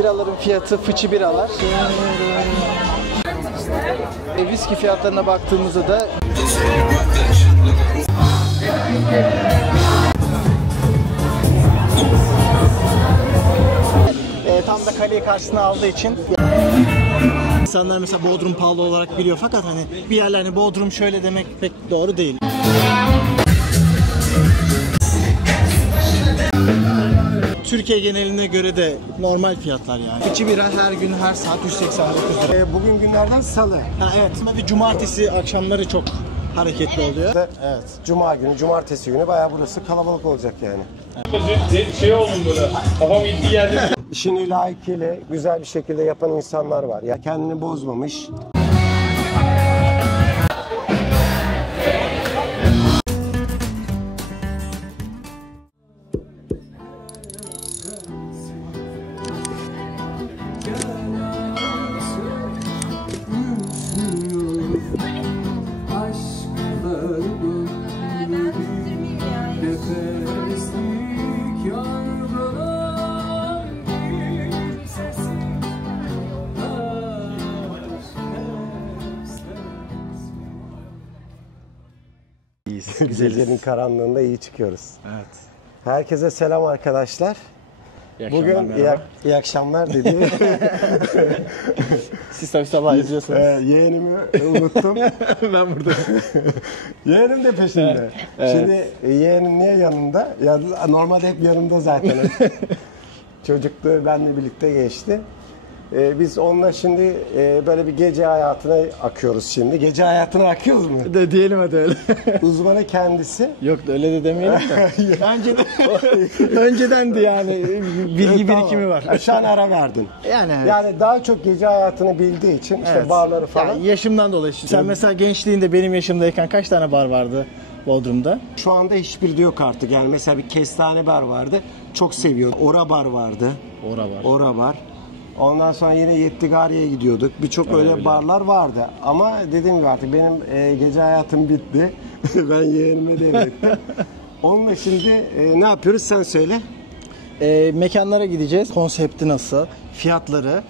Biraların fiyatı fıçı biralar. Viski fiyatlarına baktığımızda da tam da kaleyi karşısına aldığı için insanlar mesela Bodrum pahalı olarak biliyor, fakat hani bir yerler Bodrum şöyle demek pek doğru değil. Türkiye geneline göre de normal fiyatlar yani. Fıçı bira her gün her saat 189 lira. Bugün günlerden salı. Ha, evet. Tabii cumartesi akşamları çok hareketli oluyor. Evet. Cuma günü, cumartesi günü bayağı burası kalabalık olacak yani. Şey oldum böyle. Kafam gitti geldi. İşini layıkıyla güzel bir şekilde yapan insanlar var. Ya kendini bozmamış. Gecenin karanlığında iyi çıkıyoruz. Evet. Herkese selam arkadaşlar. Bugün iyi akşamlar dedi. Siz tabii sabah izliyorsunuz. Yeğenimi unuttum. Ben burada. Yeğenim de peşinde. Evet. Şimdi yeğenim niye yanında? Ya, normalde hep yanımda zaten. Çocukluğu benimle birlikte geçti. Biz onunla şimdi böyle bir gece hayatına akıyoruz şimdi. Gece hayatına akıyoruz mu? De diyelim hadi öyle. Uzmanı kendisi. Yok öyle de demeyelim de. Öncedendi yani. Bilgi birikimi var. Şu an ara verdin. Yani evet. Yani daha çok gece hayatını bildiği için işte evet. barları falan. Yani yaşımdan dolayı. Sen mesela gençliğinde benim yaşımdayken kaç tane bar vardı Bodrum'da? Şu anda hiçbiri yok artık. Yani mesela bir kestane bar vardı. Çok seviyorum. Ora bar vardı. Ora bar. Ondan sonra yine Yettigari'ye gidiyorduk. Birçok öyle barlar vardı. Ama dediğim gibi artık benim gece hayatım bitti. Ben yeğenime devrettim. Onunla şimdi ne yapıyoruz sen söyle. Mekanlara gideceğiz. Konsepti nasıl? Fiyatları.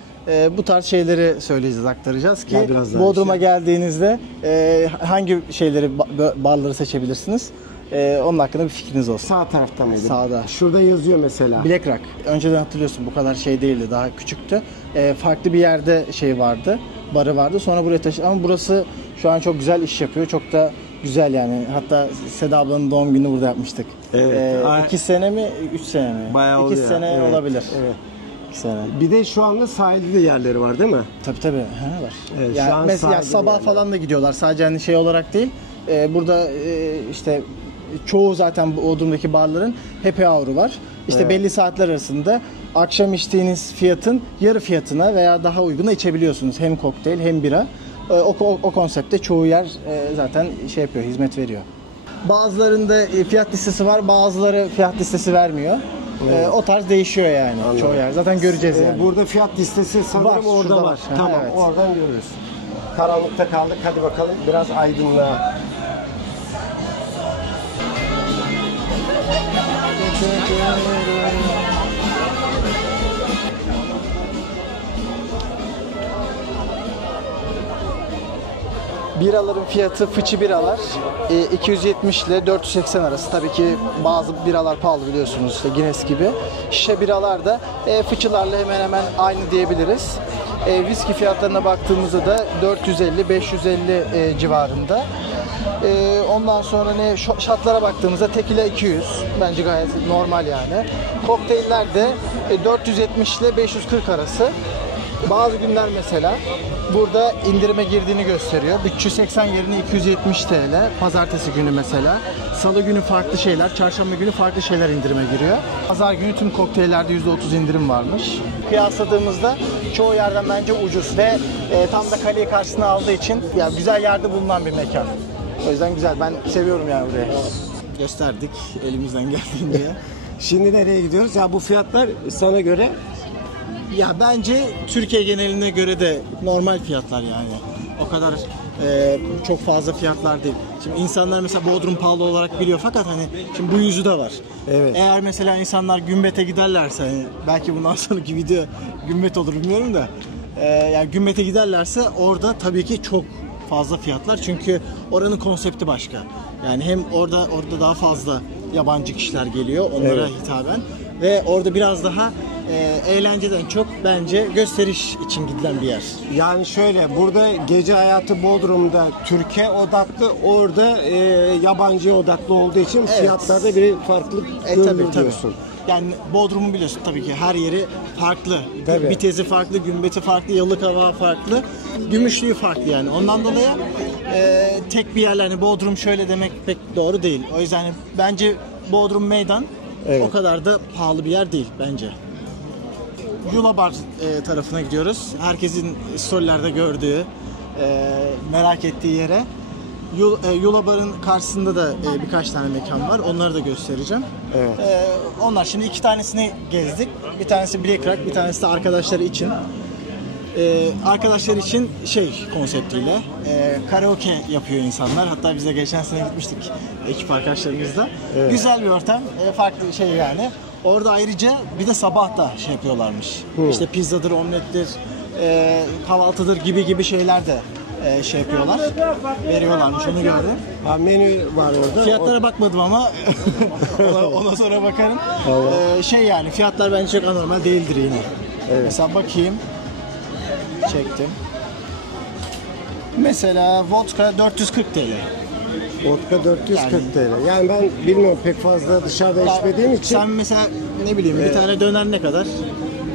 Bu tarz şeyleri söyleyeceğiz, aktaracağız ki Bodrum'a geldiğinizde hangi şeyleri, barları seçebilirsiniz. Onun hakkında bir fikriniz olsun. Sağ tarafta mıydı? Sağda. Şurada yazıyor mesela. Black Rock. Önceden hatırlıyorsun bu kadar şey değildi, daha küçüktü. Farklı bir yerde şey vardı, barı vardı. Sonra buraya taşıdı ama burası şu an çok güzel iş yapıyor. Çok da güzel yani. Hatta Seda ablanın doğum gününü burada yapmıştık. Evet. 2 sene mi, 3 sene mi? Bayağı oluyor. 2 sene evet. olabilir. Evet. 2 sene. Bir de şu anda sahilde de yerleri var değil mi? Tabii. Ha, var. Evet, Yani mesela sabah falan da gidiyorlar. Sadece hani şey olarak değil. Burada işte çoğu zaten Bodrum'daki barların happy hour'u var. İşte evet. Belli saatler arasında akşam içtiğiniz fiyatın yarı fiyatına veya daha uyguna içebiliyorsunuz. Hem kokteyl hem bira. O konseptte çoğu yer zaten şey yapıyor, hizmet veriyor. Bazılarında fiyat listesi var, bazıları fiyat listesi vermiyor. Evet. O tarz değişiyor yani. Anladım. Çoğu yer. Zaten göreceğiz yani. Burada fiyat listesi sanırım var, orada var. Tamam, evet. Oradan görürüz. Karanlıkta kaldık. Hadi bakalım biraz aydınlığa. Biraların fiyatı fıçı biralar 270 ile 480 arası. Tabii ki bazı biralar pahalı biliyorsunuz, işte Guinness gibi. Şişe biralar da fıçılarla hemen hemen aynı diyebiliriz. Viski fiyatlarına baktığımızda da 450-550 civarında. Ondan sonra şatlara baktığımızda tekila 200. Bence gayet normal yani. Kokteyller de 470 ile 540 arası. Bazı günler mesela burada indirime girdiğini gösteriyor. 380 yerine 270 TL. Pazartesi günü mesela. Salı günü farklı şeyler, çarşamba günü farklı şeyler indirime giriyor. Pazar günü tüm kokteyllerde %30 indirim varmış. Kıyasladığımızda çoğu yerden bence ucuz ve tam da kaleyi karşısına aldığı için ya güzel yerde bulunan bir mekan. O yüzden güzel. Ben seviyorum yani burayı. Gösterdik elimizden geldiğince. Şimdi nereye gidiyoruz? Ya bu fiyatlar sana göre? Ya bence Türkiye geneline göre de normal fiyatlar yani. O kadar çok fazla fiyatlar değil. Şimdi insanlar mesela Bodrum pahalı olarak biliyor fakat hani şimdi bu yüzü de var. Evet. Eğer mesela insanlar Gümbet'e giderlerse, hani belki bundan sonraki video Gümbet olur bilmiyorum da, yani Gümbet'e giderlerse orada tabii ki çok fazla fiyatlar, çünkü oranın konsepti başka. Yani hem orada daha fazla yabancı kişiler geliyor onlara hitaben ve orada biraz daha eğlenceden çok bence gösteriş için gidilen bir yer. Yani şöyle, burada gece hayatı Bodrum'da Türkiye odaklı, orada yabancı odaklı olduğu için fiyatlarda bir farklılık görülür diyorsun. Yani Bodrum'u biliyorsun tabii ki, her yeri farklı. Tabii. Bitezi farklı, Gümbet'i farklı, Yalıkavak'ı farklı, Gümüşlüğü farklı yani. Ondan dolayı tek bir yerler, hani Bodrum şöyle demek pek doğru değil. O yüzden bence Bodrum meydan o kadar da pahalı bir yer değil bence. Yula Bar tarafına gidiyoruz. Herkesin storylerde gördüğü, merak ettiği yere. Yula Bar'ın karşısında da birkaç tane mekan var. Onları da göstereceğim. Evet. Onlar, şimdi 2 tanesini gezdik. Bir tanesi Black Rock, bir tanesi de arkadaşları için. Arkadaşlar için konseptiyle karaoke yapıyor insanlar. Hatta biz de geçen sene gitmiştik ekip arkadaşlarımızla. Evet. Güzel bir ortam, farklı bir şey yani. Orada ayrıca bir de sabah da yapıyorlarmış. İşte pizzadır, omlettir, kahvaltıdır gibi şeyler de yapıyorlar. Veriyorlarmış, onu gördüm. Menü var orada. Fiyatlara bakmadım ama ona sonra bakarım. Yani fiyatlar bence çok anormal değildir yine. Evet. Mesela bakayım. Çektim. Mesela vodka 440 TL. Vodka 440 TL. Yani ben bilmiyorum, pek fazla dışarıda içmediğim için. Sen mesela ne bileyim, bir tane döner ne kadar?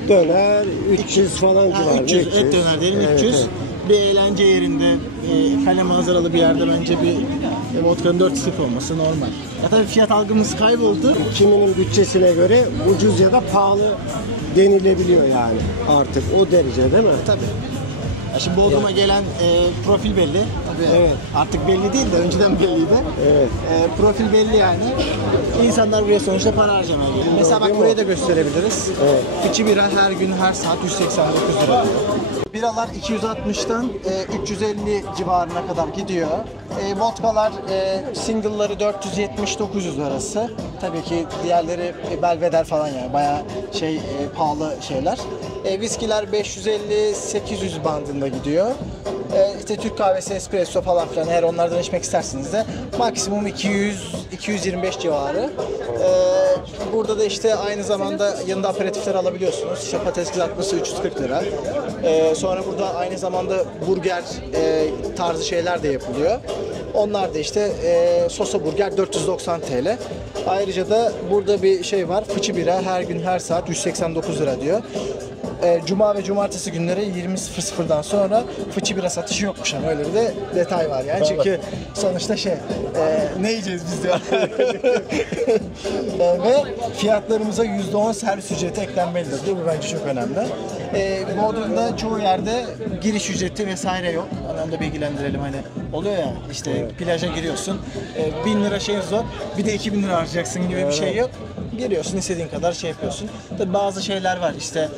Döner 300 falan civarında. 300 et döner diyelim, 300. Evet. Bir eğlence yerinde, kale manzaralı bir yerde bence bir vodka'nın 440 olması normal. Ya tabii fiyat algımız kayboldu. Kiminin bütçesine göre ucuz ya da pahalı denilebiliyor yani artık o derece, değil mi? Tabii. Ya şimdi Bodrum'a gelen profil belli. Tabii Evet. artık belli değil de önceden belliydi. Evet. Profil belli yani. İnsanlar buraya sonuçta para harcamaya geliyor. Mesela bak, burayı da gösterebiliriz. Evet. Fıçı bira her gün her saat 189 lira diyor. Biralar 260'tan 350 civarına kadar gidiyor. Vodkalar single'ları 470-900 arası. Tabii ki diğerleri Belvedere falan, yani bayağı pahalı şeyler. Viskiler 550-800 bandında gidiyor. İşte Türk kahvesi, espresso falan filan, eğer onlardan içmek isterseniz de maksimum 200-225 civarı. Burada da işte aynı zamanda yanında aperatifler alabiliyorsunuz. İşte patates kızartması 340 lira. Sonra burada aynı zamanda burger tarzı şeyler de yapılıyor. Onlar da işte sosa burger 490 TL. Ayrıca da burada bir var. Fıçı bira her gün her saat 189 lira diyor. Cuma ve cumartesi günleri 20.00'dan sonra fıçı bira satışı yokmuş, ama öyle bir de detay var yani. Çünkü sonuçta ne yiyeceğiz biz diyor. Ve fiyatlarımıza %10 servis ücreti eklenmelidir diyor. Bu bence çok önemli. Bodrum'da çoğu yerde giriş ücreti vesaire yok. Onu da bilgilendirelim, hani oluyor ya işte plaja giriyorsun, 1000 lira zor, bir de 2000 lira harcayacaksın gibi bir şey yok. Giriyorsun, istediğin kadar yapıyorsun. Tabii bazı şeyler var, işte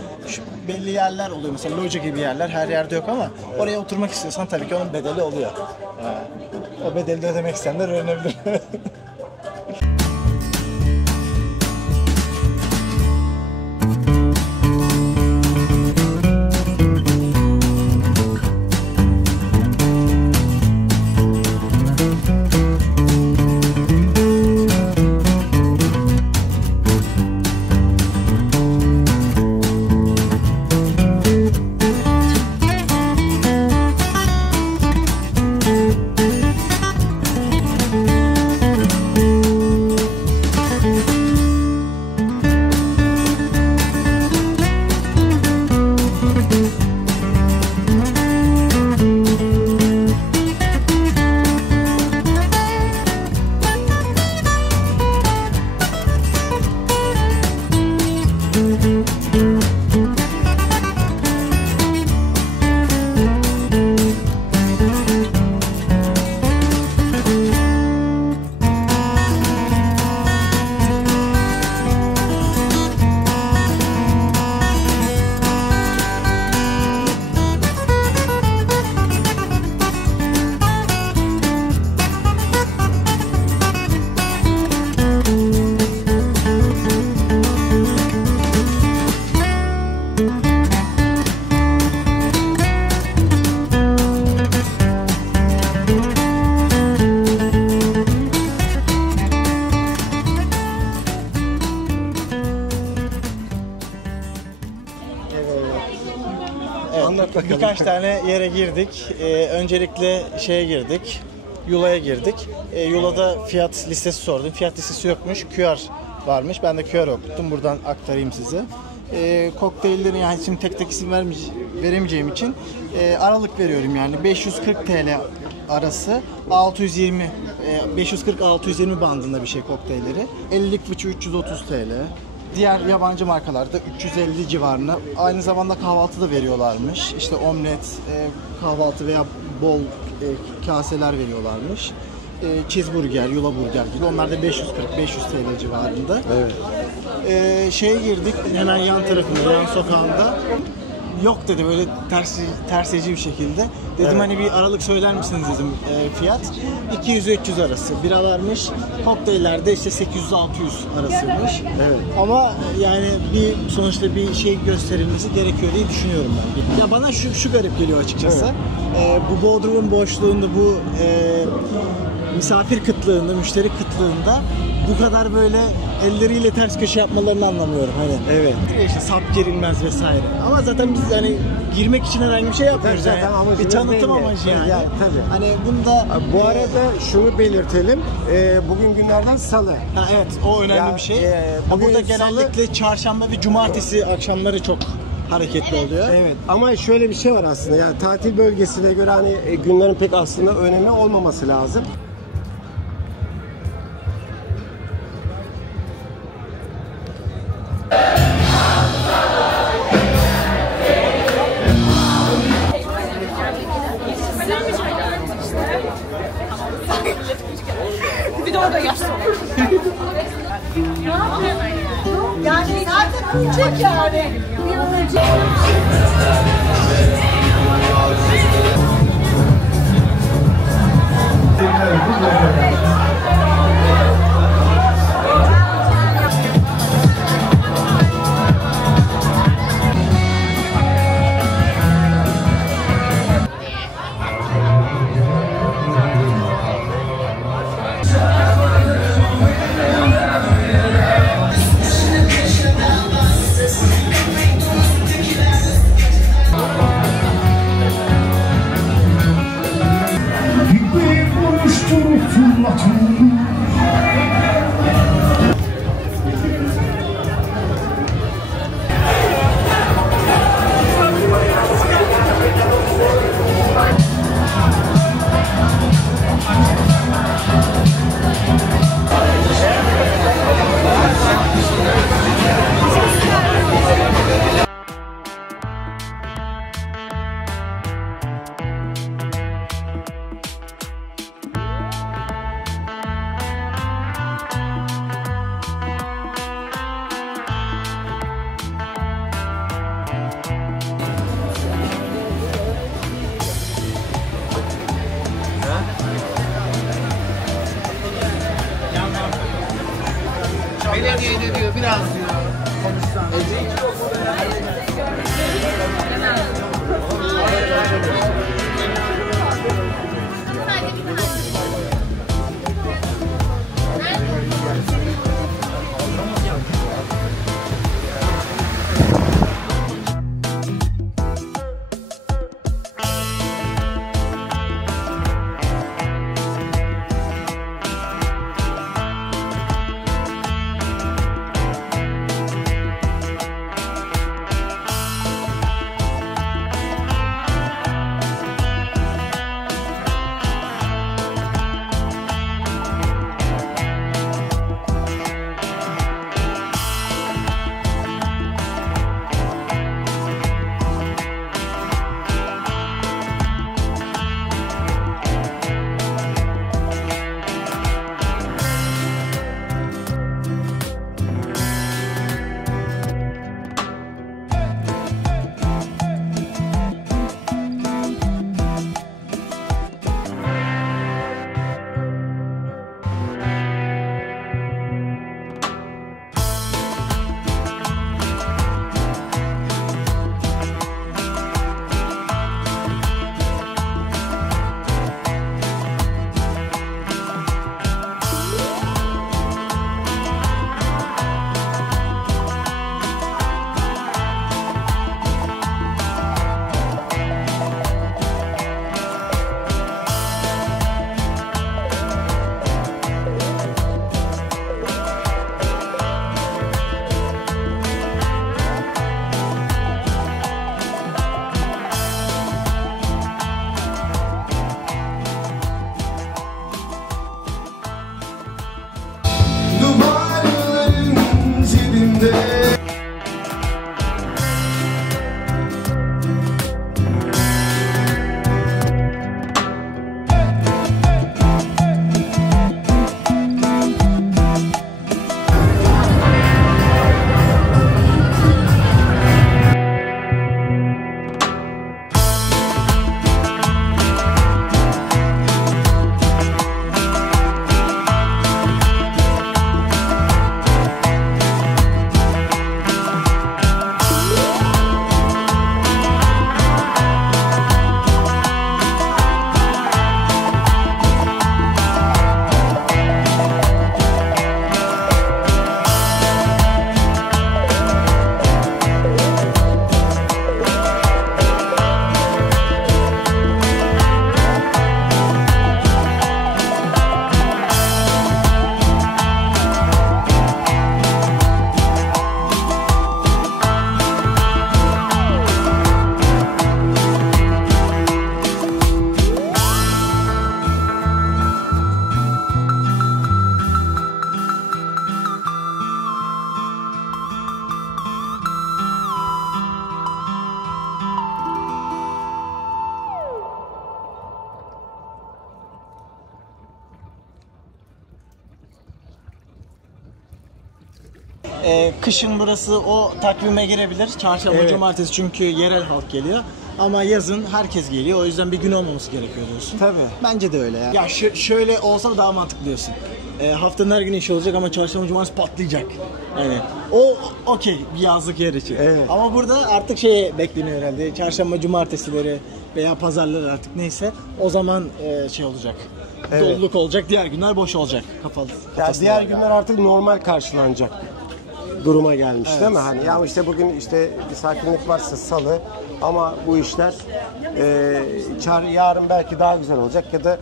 belli yerler oluyor, mesela loca gibi yerler her yerde yok, ama oraya oturmak istiyorsan tabii ki onun bedeli oluyor. O bedeli de ödemek isteyenler öğrenebilir. Anlat bakalım. Birkaç tane yere girdik. Öncelikle şeye girdik. Yula'ya girdik. Yula'da fiyat listesi sordum. Fiyat listesi yokmuş. QR varmış. Ben de QR okuttum. Buradan aktarayım size. Kokteyllerin, yani şimdi tek tek isim veremeyeceğim için aralık veriyorum yani. 540 TL arası 620 540-620 bandında bir şey kokteylleri. 50'lik fıçı 330 TL. Diğer yabancı markalarda 350 civarında. Aynı zamanda kahvaltı da veriyorlarmış. İşte omlet, kahvaltı veya bol kaseler veriyorlarmış. Cheeseburger, yula burger gibi. Onlar da 540-500 TL civarında. Evet. Şeye girdik, hemen yan tarafında, yan sokağında. Yok dedi, böyle tersici bir şekilde. Dedim Evet. hani bir aralık söyler misiniz dedim fiyat. 200-300 arası biralarmış. Kokteyllerde işte 800-600 arasıymış. Evet. Ama yani sonuçta bir şey gösterilmesi gerekiyor diye düşünüyorum ben. Ya bana şu garip geliyor açıkçası. Evet. Bu Bodrum'un boşluğunda, bu misafir kıtlığında, müşteri kıtlığında bu kadar böyle elleriyle ters köşe yapmalarını anlamıyorum hani. Evet. İşte sap gerilmez vesaire. Ama zaten biz hani girmek için herhangi bir şey yapmıyoruz. Tabii zaten yani. amacımız Bir tanıtım belli. amacı yani. Yani tabii. Hani bunda Bu arada şunu belirtelim. Bugün günlerden salı. ha, evet, o önemli Ya, bir şey. bugün Burada salı- genellikle çarşamba ve cumartesi akşamları çok hareketli oluyor. Evet, ama şöyle bir şey var aslında, yani tatil bölgesine göre hani günlerin pek aslında önemi olmaması lazım. Bir de orada yaşlı. Yani zaten ölecek yani. Bir an önce. Bir buruşturup fırlatılır. Belediyede diyor biraz diyor. Kışın burası o takvime girebilir. Çarşamba, Evet. cumartesi çünkü yerel halk geliyor. Ama yazın herkes geliyor. O yüzden bir gün olmaması gerekiyor diyorsun. Tabii. Bence de öyle ya. Ya şöyle olsa da daha mantıklı diyorsun. Haftanın her günü iş olacak ama çarşamba, cumartesi patlayacak. Yani o okey bir yazlık yer için. Evet. Ama burada artık şey bekleniyor herhalde. Çarşamba, cumartesileri veya pazarları artık neyse o zaman şey olacak. Evet. Doluluk olacak. Diğer günler boş olacak. Kapalı. Ya kafasında diğer var günler artık normal karşılanacak duruma gelmiş değil mi? Hani ya işte bugün işte bir sakinlik varsa salı ama bu işler yarın belki daha güzel olacak ya da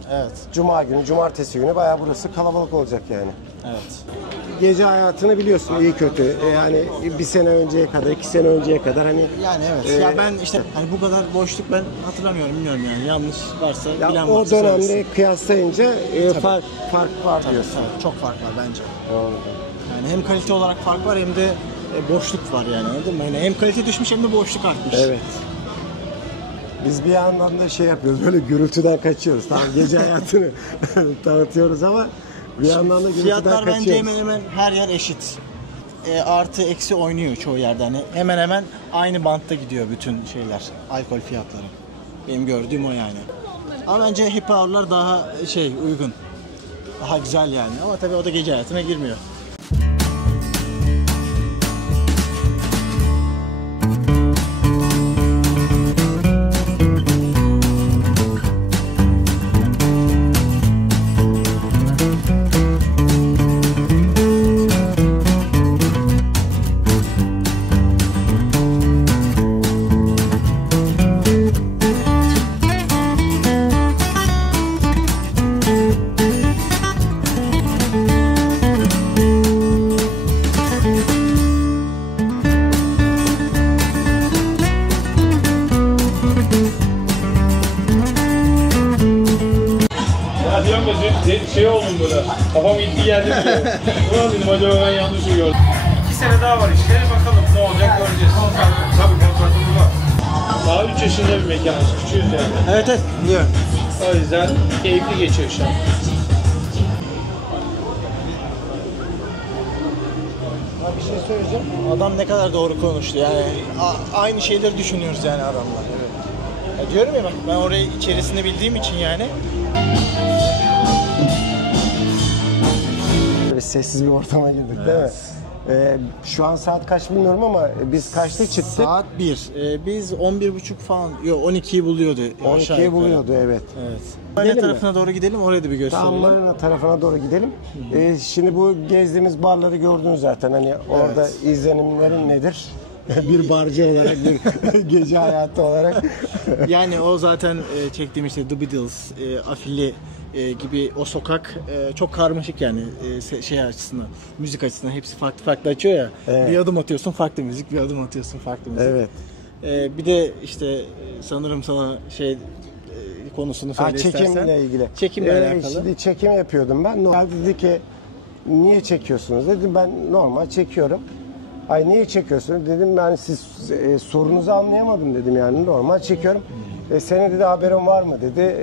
cuma günü, cumartesi günü bayağı burası kalabalık olacak yani. Evet. Gece hayatını biliyorsun iyi kötü. Yani bir sene önceye kadar, 2 sene önceye kadar hani Yani evet. Ya ben işte hani bu kadar boşluk ben hatırlamıyorum, bilmiyorum yani. Yanlış varsa ya bilen o varsa dönemde söylesin. kıyaslayınca fark var Tabii, diyorsun. tabii. Çok fark var bence. Doğru. Yani hem kalite olarak fark var hem de boşluk var yani, anladın mı? Yani hem kalite düşmüş hem de boşluk artmış. Evet. Biz bir yandan da şey yapıyoruz, böyle gürültüden kaçıyoruz. Tamam gece hayatını tanıtıyoruz ama bir yandan da gürültüden Fiyatlar kaçıyoruz. bence hemen hemen her yer eşit. Artı eksi oynuyor çoğu yerde. Hani hemen hemen aynı bantta gidiyor bütün şeyler, alkol fiyatları. Benim gördüğüm o yani. Ama bence happy hour'lar daha uygun. Daha güzel yani. Ama tabii o da gece hayatına girmiyor. Ya diyorum ya şey oldum böyle. Kafam gitti geldi diyor. Ulan dedim acaba ben yanlış mı gördüm? 2 sene daha var işte. Bakalım ne olacak göreceğiz. Tabii kontratımız var. Daha 3 yaşında bir mekanız. Küçüğüz yani. Evet biliyorum. O yüzden keyifli geçiyor şu an. Bir şey söyleyeceğim. Adam ne kadar doğru konuştu yani. Aynı şeyleri düşünüyoruz yani adamla. Evet. Ya diyorum ya ben orayı içerisinde bildiğim için yani. Böyle sessiz bir ortama girdik değil mi? Şu an saat kaç bilmiyorum ama biz kaçta çıktık? Saat 1. Biz 11.30 falan, yok 12'yi buluyordu. 12'yi buluyordu evet. Evet. Gidelim Ne tarafına doğru gidelim, oraya da bir gösterelim. Tam Marina tarafına doğru gidelim. Şimdi bu gezdiğimiz barları gördünüz zaten. Hani orada izlenimlerin nedir? Bir barcı olarak, bir gece hayatı olarak. Yani o zaten çektiğim işte The Beatles, Afilli gibi o sokak çok karmaşık yani şey açısından, müzik açısından hepsi farklı farklı açıyor ya. Evet. Bir adım atıyorsun farklı müzik, bir adım atıyorsun farklı müzik. Evet. Bir de işte sanırım sana konusunu söyle istersen. Çekimle ilgili. Çekimle alakalı. Şimdi çekim yapıyordum ben. Normal dedi ki niye çekiyorsunuz dedim, ben normal çekiyorum. Ay niye çekiyorsunuz dedim, yani siz sorunuzu anlayamadım dedim, yani normal çekiyorum. Senin dedi haberin var mı dedi.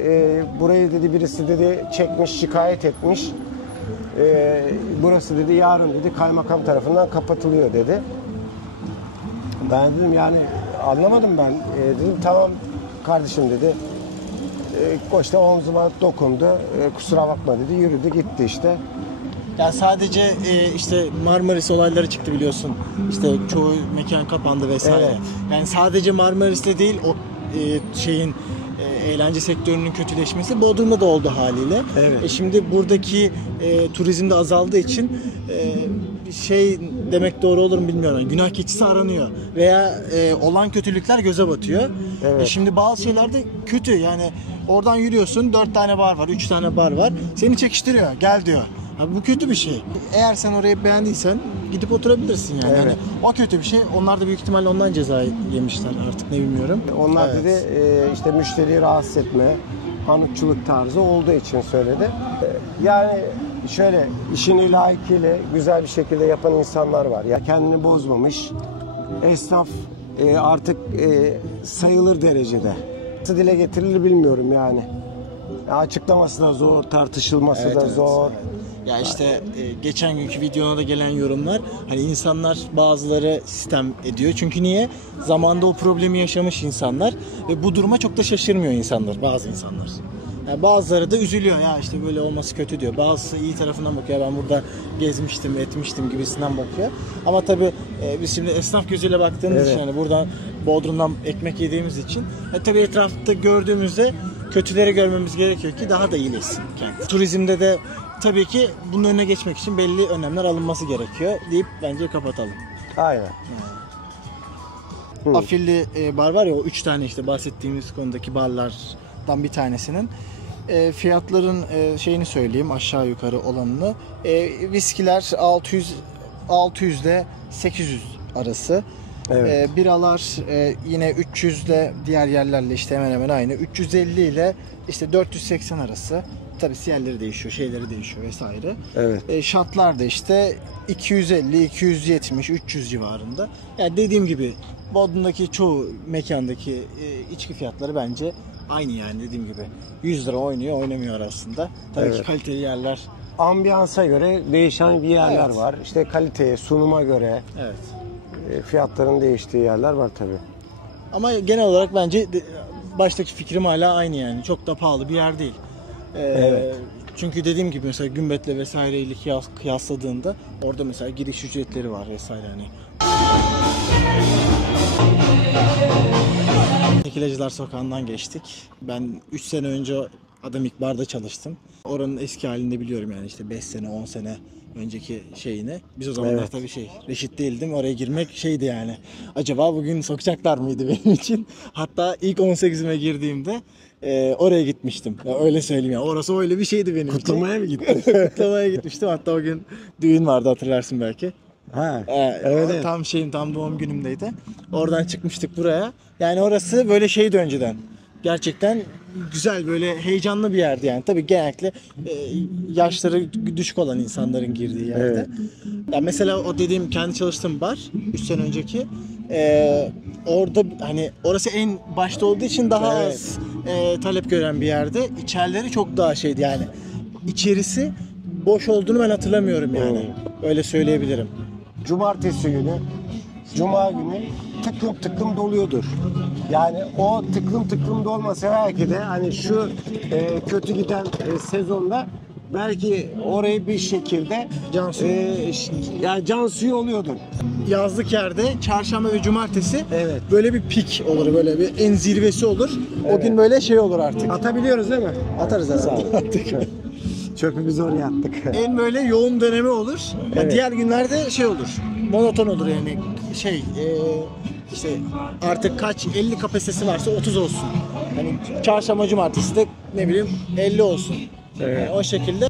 Burayı dedi birisi dedi çekmiş, şikayet etmiş. Burası dedi yarın dedi kaymakam tarafından kapatılıyor dedi. Ben dedim yani anlamadım ben. Dedim tamam kardeşim dedi. Koşta omzuma dokundu. Kusura bakma dedi. Yürüdü gitti işte. Yani sadece işte Marmaris olayları çıktı biliyorsun. İşte çoğu mekan kapandı vesaire. Evet. Yani sadece Marmaris'te değil o eğlence sektörünün kötüleşmesi Bodrum'da da oldu haliyle. Evet. Şimdi buradaki turizm de azaldığı için demek doğru olur mu bilmiyorum. Yani günah keçisi aranıyor veya olan kötülükler göze batıyor. Evet. Şimdi bazı şeyler de kötü. Yani oradan yürüyorsun 4 tane bar var, 3 tane bar var. Seni çekiştiriyor. Gel diyor. Abi bu kötü bir şey. Eğer sen orayı beğendiysen gidip oturabilirsin yani. Evet. Yani o kötü bir şey. Onlar da büyük ihtimalle ondan ceza yemişler artık, ne bilmiyorum. Onlar Evet. dedi işte müşteriyi rahatsız etme, hanutçuluk tarzı olduğu için söyledi. Yani şöyle işini layıkıyla güzel bir şekilde yapan insanlar var. Ya kendini bozmamış. Esnaf artık sayılır derecede. Nasıl dile getirilir bilmiyorum yani. Açıklaması da zor, tartışılması Evet, da evet, zor. evet. Ya işte geçen günkü videona da gelen yorumlar, hani insanlar bazıları sistem ediyor. Çünkü niye? Zamanda o problemi yaşamış insanlar ve bu duruma çok da şaşırmıyor insanlar, bazı insanlar. Yani bazıları da üzülüyor, ya işte böyle olması kötü diyor. Bazısı iyi tarafından bakıyor, ben burada gezmiştim, etmiştim gibisinden bakıyor. Ama tabii biz şimdi esnaf gözüyle baktığımız için, hani buradan Bodrum'dan ekmek yediğimiz için tabii etrafta gördüğümüzde kötüleri görmemiz gerekiyor ki daha da iyileşsin kent. Turizmde de tabii ki bunun önüne geçmek için belli önlemler alınması gerekiyor deyip bence kapatalım. Aynen. Afilli bar var ya, o 3 tane işte bahsettiğimiz konudaki barlardan bir tanesinin fiyatların şeyini söyleyeyim, aşağı yukarı olanını. Viskiler 600 ile 800 arası. Evet. Biralar yine 300 ile diğer yerlerle işte hemen hemen aynı. 350 ile işte 480 arası. Tabii yerleri değişiyor, şeyleri değişiyor vesaire. Evet. Şatlar da işte 250, 270, 300 civarında. Yani dediğim gibi Bodrum'daki çoğu mekandaki içki fiyatları bence aynı, yani dediğim gibi. 100 lira oynuyor, oynamıyor aslında. Tabii ki kaliteli yerler. Ambiyansa göre değişen bir yerler Evet. var. İşte kaliteye, sunuma göre Evet. fiyatların değiştiği yerler var tabii. Ama genel olarak bence baştaki fikrim hala aynı yani. Çok da pahalı bir yer değil. Evet. Çünkü dediğim gibi mesela Gümbet'le vesaireyle kıyasladığında orada mesela giriş ücretleri var vesaire hani. Tekelacılar Sokağı'ndan geçtik. Ben 3 sene önce Adamik Bar'da çalıştım. Oranın eski halini biliyorum yani, işte 5 sene 10 sene önceki şeyini. Biz o zamanlar tabii reşit değildim. Oraya girmek şeydi yani. Acaba bugün sokacaklar mıydı benim için? Hatta ilk 18'ime girdiğimde oraya gitmiştim. Ya öyle söyleyeyim ya. Orası öyle bir şeydi benim için. Kutlamaya mı gittin? Kutlamaya gitmiştim. Hatta o gün düğün vardı, hatırlarsın belki. Ha. Evet. Tam doğum günümdeydi. Oradan çıkmıştık buraya. Yani orası böyle şeydi önceden. Gerçekten güzel, böyle heyecanlı bir yerdi yani. Tabii genellikle yaşları düşük olan insanların girdiği yerde. Evet. Yani mesela o dediğim kendi çalıştığım bar 3 sene önceki, orada hani orası en başta olduğu için daha az talep gören bir yerde. İçerileri çok daha şeydi yani. İçerisi boş olduğunu ben hatırlamıyorum yani. Öyle söyleyebilirim. Cumartesi günü, Cuma günü tıklım tıklım doluyordur. Yani o tıklım tıklım dolmasa belki de hani şu kötü giden sezonda belki orayı bir şekilde yani can suyu oluyordur. Yazlık yerde çarşamba ve cumartesi Evet. böyle bir pik olur, böyle bir en zirvesi olur. O gün böyle şey olur artık. Atabiliyoruz değil mi? Atarız herhalde. Attık. Çöpümüzü oraya attık. En böyle yoğun dönemi olur. Yani diğer günlerde şey olur. Monoton olur yani. İşte artık kaç 50 kapasitesi varsa 30 olsun. Hani çarşamba cumartesi de ne bileyim 50 olsun. Yani o şekilde.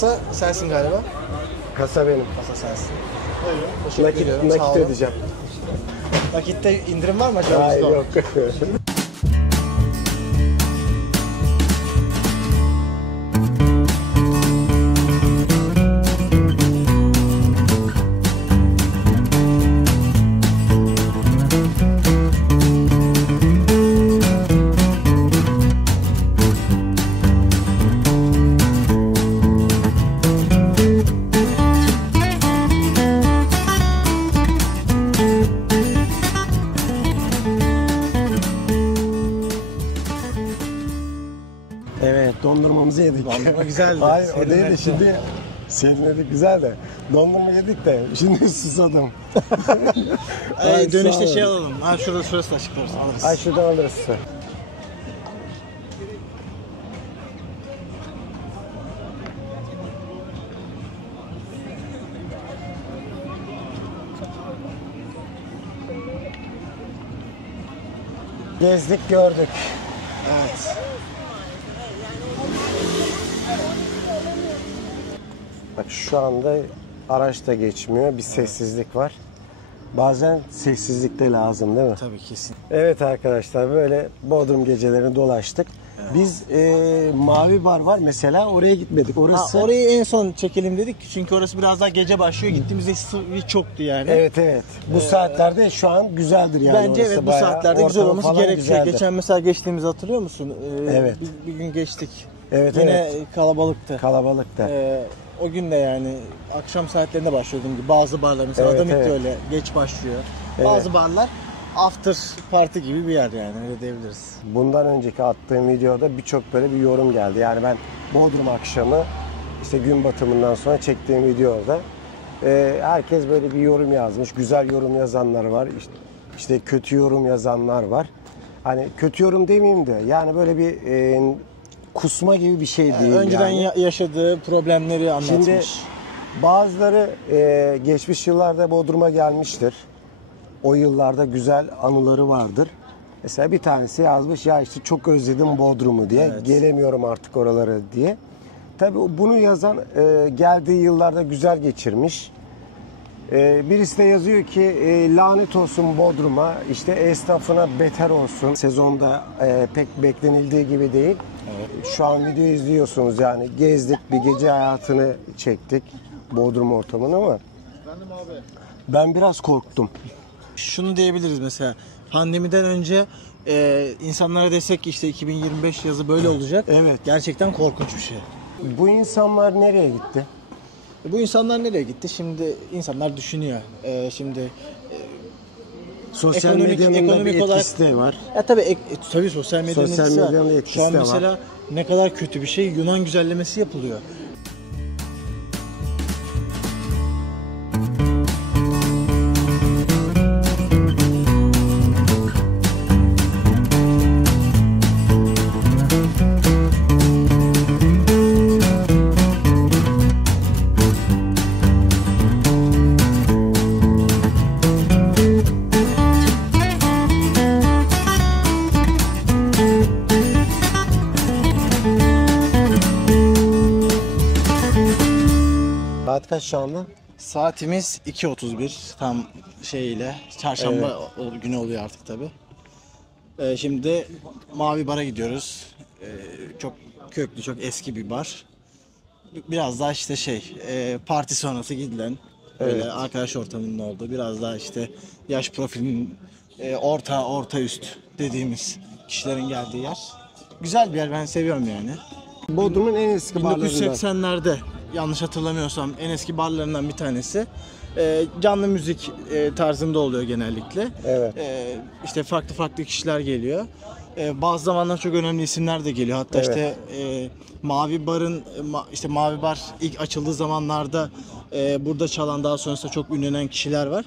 Kasa sensin galiba. Kasa benim. Kasa sensin. Buyurun. Teşekkür ediyorum. Sağ Nakit olun. ödeyeceğim. Nakitte indirim var mı acaba? Hayır bizde? yok. Evet, dondurmamızı yedik. Dondurma güzeldi. Hayır, o değil de Serinletti. şimdi serinledik güzel de. Dondurma yedik de şimdi susadım. Ay, sağ Dönüşte olun. şey alalım. Ha şurası da açık alırız. Ay şuradan alırız su. Gezdik gördük. Evet. Bak şu anda araç da geçmiyor. Bir sessizlik var. Bazen sessizlik de lazım değil mi? Tabii kesin. Evet arkadaşlar böyle Bodrum gecelerini dolaştık. Biz Mavi Bar var mesela oraya gitmedik. Orası Orayı en son çekelim dedik çünkü orası biraz daha gece başlıyor. Gittiğimizde suyu çoktu yani. Evet. Bu saatlerde şu an güzeldir yani. Bence orası evet bu bayağı. saatlerde güzel Ortam olması falan gerekiyor. güzeldi. Geçen mesela geçtiğimizi hatırlıyor musun? Evet. Bir gün geçtik. Evet, Yine evet. kalabalıktı. Kalabalıktı. O gün de yani akşam saatlerinde başlıyordum gibi. Bazı barlar mesela Evet, Adamik'te evet. öyle geç başlıyor. Evet. Bazı barlar after party gibi bir yer yani öyle diyebiliriz. Bundan önceki attığım videoda birçok böyle bir yorum geldi. Yani ben Bodrum akşamı işte gün batımından sonra çektiğim videoda herkes böyle bir yorum yazmış. Güzel yorum yazanlar var. İşte kötü yorum yazanlar var. Hani kötü yorum demeyeyim de yani böyle bir kusma gibi bir şey değil. Önceden yani. yaşadığı problemleri anlatmış. Şimdi bazıları geçmiş yıllarda Bodrum'a gelmiştir. O yıllarda güzel anıları vardır. Mesela bir tanesi yazmış ya işte çok özledim Bodrum'u diye. Evet. Gelemiyorum artık oralara diye. Tabii bunu yazan geldiği yıllarda güzel geçirmiş. Birisi de yazıyor ki lanet olsun Bodrum'a, işte esnafına beter olsun. Sezonda pek beklenildiği gibi değil. Evet. Şu an video izliyorsunuz yani gezdik bir gece hayatını çektik Bodrum ortamını ama ben biraz korktum. Şunu diyebiliriz mesela pandemiden önce insanlara desek ki işte 2025 yazı böyle olacak. Evet. Gerçekten korkunç bir şey. Bu insanlar nereye gitti? Bu insanlar nereye gitti? Şimdi insanlar düşünüyor. Şimdi Sosyal Ekonomik- medyanın da bir ekonomik olarak- etkisi de var. ya tabii tabii sosyal medyanın Sosyal etkisi var. medyanın etkisi Şu an de var. mesela ne kadar kötü bir şey Yunan güzellemesi yapılıyor. Saat kaç şu anda? Saatimiz 2:31 tam şeyle çarşamba günü oluyor artık tabi. Şimdi Mavi Bar'a gidiyoruz. Çok köklü, çok eski bir bar. Biraz daha işte parti sonrası gidilen böyle arkadaş ortamının olduğu biraz daha işte yaş profilinin orta üst dediğimiz kişilerin geldiği yer. Güzel bir yer, ben seviyorum yani. Bodrum'un en eski barlarından. 1980'lerde yanlış hatırlamıyorsam en eski barlarından bir tanesi. Canlı müzik tarzında oluyor genellikle. Evet. İşte farklı kişiler geliyor. Bazı zamanlar çok önemli isimler de geliyor. Hatta Evet. işte Mavi Bar'ın işte Mavi Bar ilk açıldığı zamanlarda burada çalan daha sonrasında çok ünlenen kişiler var.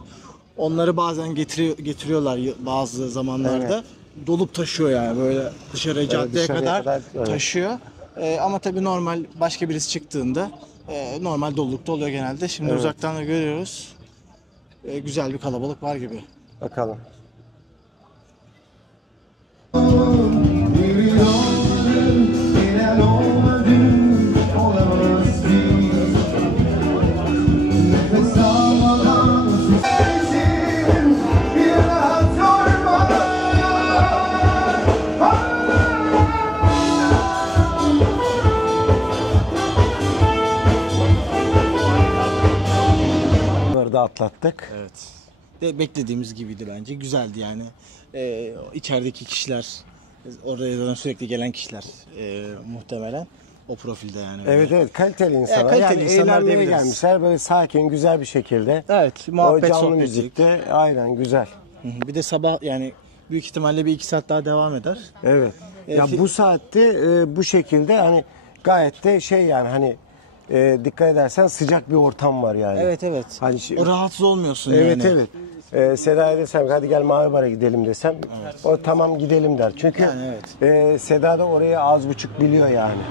Onları bazen getiriyorlar bazı zamanlarda. Dolup taşıyor yani böyle caddeye dışarıya kadar kadar, evet. taşıyor. Ama tabii normal başka birisi çıktığında normal dolulukta oluyor genelde. Şimdi uzaktan da görüyoruz. Güzel bir kalabalık var gibi. Bakalım. Biri olmadı, yine olmadı, olamaz ki. atlattık. Evet. De beklediğimiz gibiydi bence. Güzeldi yani. İçerideki kişiler, oraya sürekli gelen kişiler muhtemelen o profilde yani. Evet evet, kaliteli insanlar. kaliteli yani insanlar eğlenmeye diyebiliriz. gelmişler böyle sakin güzel bir şekilde. Evet, muhabbet, o canlı sohbet. müzikte aynen güzel. Bir de sabah yani büyük ihtimalle bir 2 saat daha devam eder. Evet. Ya bu saatte bu şekilde hani gayet de şey yani hani dikkat edersen sıcak bir ortam var yani. Evet evet. Hani Rahatsız olmuyorsun evet yani. evet. Seda'ya desem hadi gel Mavi Bar'a gidelim desem o tamam gidelim der. Çünkü Yani evet. Seda da orayı az buçuk biliyor yani.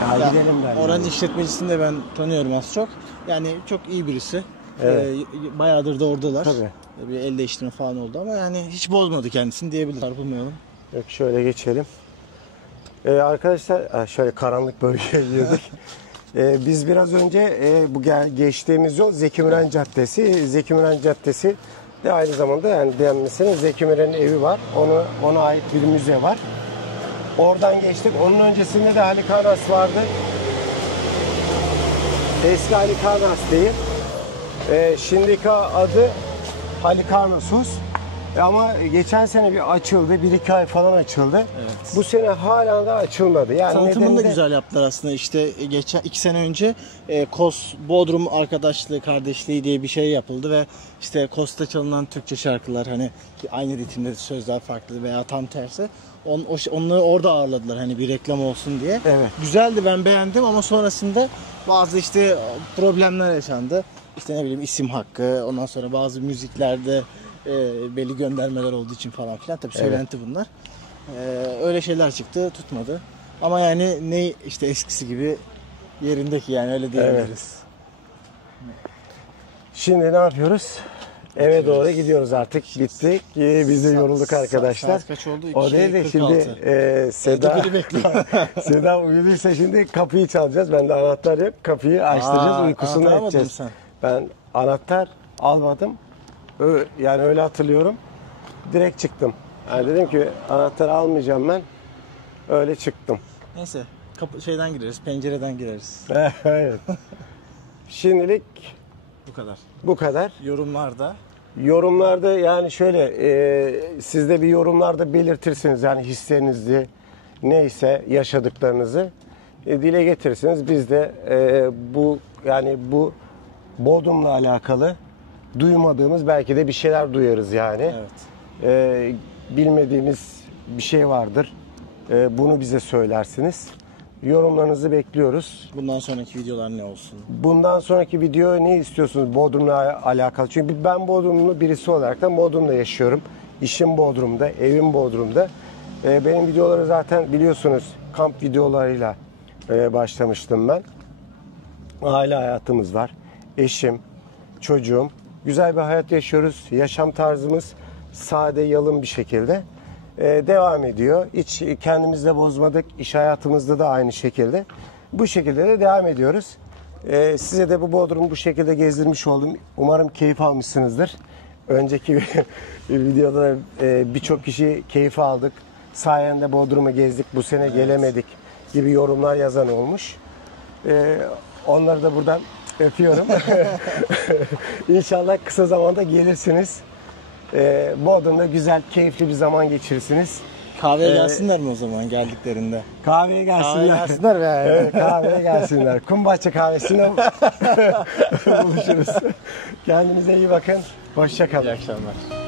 Ya gidelim der. Oranın yani. işletmecisini de ben tanıyorum az çok. Yani çok iyi birisi. Evet. Bayağıdır da oradalar. Tabii. Bir el değiştirme falan oldu ama yani hiç bozmadı kendisini diyebiliriz. Çarpılmayalım. Yok, şöyle geçelim. Arkadaşlar şöyle karanlık bölgeye girdik. Biz biraz önce bu geçtiğimiz yol Zeki Müren Caddesi. Zeki Müren Caddesi de aynı zamanda yani denmesinin Zeki Müren'in evi var. Ona ait bir müze var. Oradan geçtik. Onun öncesinde de Halikarnas vardı. Eski Halikarnas değil. Şimdiki adı Halikarnasos. Ama geçen sene bir açıldı. 1-2 ay falan açıldı. Evet. Bu sene hala da açılmadı. Yani Tanıtımını da nedeni de- güzel yaptılar aslında. İşte geçen 2 sene önce KOS Bodrum Arkadaşlığı Kardeşliği diye bir şey yapıldı ve işte KOS'ta çalınan Türkçe şarkılar hani aynı ritimde sözler farklı veya tam tersi. Onları orada ağırladılar hani bir reklam olsun diye. Evet. Güzeldi, ben beğendim ama sonrasında bazı işte problemler yaşandı. İşte ne bileyim isim hakkı, ondan sonra bazı müziklerde belli göndermeler olduğu için falan filan. Tabii söylenti bunlar. Öyle şeyler çıktı, tutmadı. Ama yani ne işte eskisi gibi yerindeki yani öyle diyebiliriz. Şimdi ne yapıyoruz? Eve doğru gidiyoruz artık. Bittik. Biz de yorulduk arkadaşlar. Saat kaç oldu? O değil de 2:46. şimdi Seda Biri bekliyor. Seda uyuduysa şimdi kapıyı çalacağız. Ben de anahtar yok. Kapıyı açtıracağız. Uykusunu anahtar almadın edeceğiz. sen? Ben anahtar almadım. Yani öyle hatırlıyorum. Direkt çıktım. Yani dedim ki anahtarı almayacağım ben. Öyle çıktım. Neyse şeyden gireriz, pencereden gireriz. Evet. Şimdilik Bu kadar. bu kadar. Yorumlarda Yorumlarda yani şöyle siz de bir yorumlarda belirtirsiniz yani hislerinizi neyse yaşadıklarınızı dile getirirsiniz. Biz de bu Bodrum'la alakalı duymadığımız belki de bir şeyler duyarız yani. evet. Bilmediğimiz bir şey vardır. Bunu bize söylersiniz. Yorumlarınızı bekliyoruz. Bundan sonraki videolar ne olsun? Bundan sonraki video ne istiyorsunuz Bodrum'la alakalı? Çünkü ben Bodrumlu birisi olarak da Bodrum'da yaşıyorum. İşim Bodrum'da, evim Bodrum'da. Benim videoları zaten biliyorsunuz kamp videolarıyla başlamıştım ben. Aile hayatımız var. Eşim, çocuğum. Güzel bir hayat yaşıyoruz. Yaşam tarzımız sade, yalın bir şekilde devam ediyor. Hiç kendimizde bozmadık. İş hayatımızda da aynı şekilde. Bu şekilde de devam ediyoruz. Size de bu Bodrum'u bu şekilde gezdirmiş oldum. Umarım keyif almışsınızdır. Önceki videoda birçok kişi keyif aldık. Sayende Bodrum'u gezdik. Bu sene gelemedik gibi yorumlar yazan olmuş. Onları da buradan öpüyorum. İnşallah kısa zamanda gelirsiniz. Bodrum'da güzel, keyifli bir zaman geçirirsiniz. Kahveye gelsinler mi o zaman geldiklerinde? Kahveye gelsinler. gelsinler be. Evet, kahveye gelsinler. Kumbahçe kahvesinde buluşuruz. Kendinize iyi bakın. Hoşça kalın. İyi akşamlar.